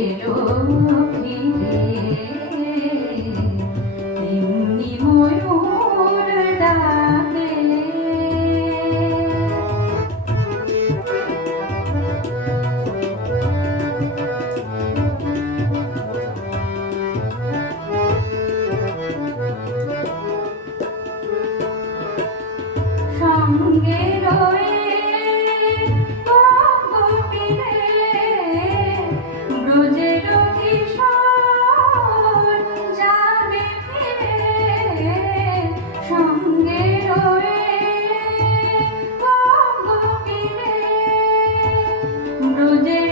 এলো ফিরে তেমনি ময়ূর সঙ্গে রয়ে म्हणजे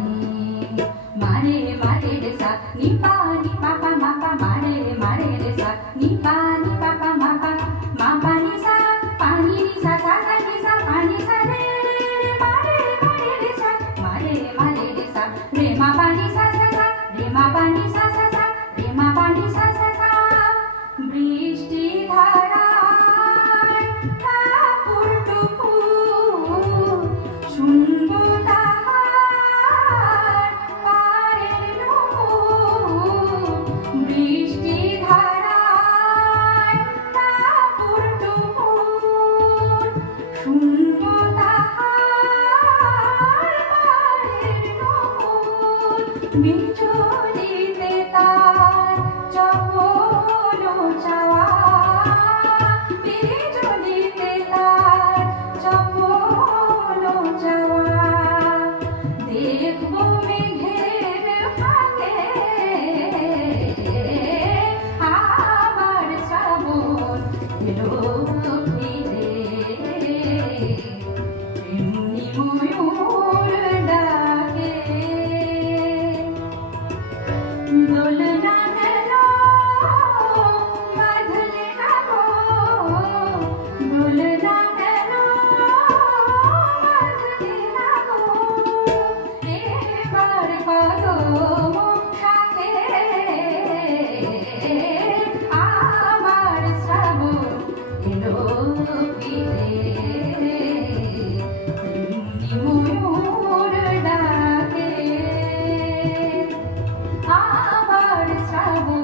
Nipani me আবার চাবো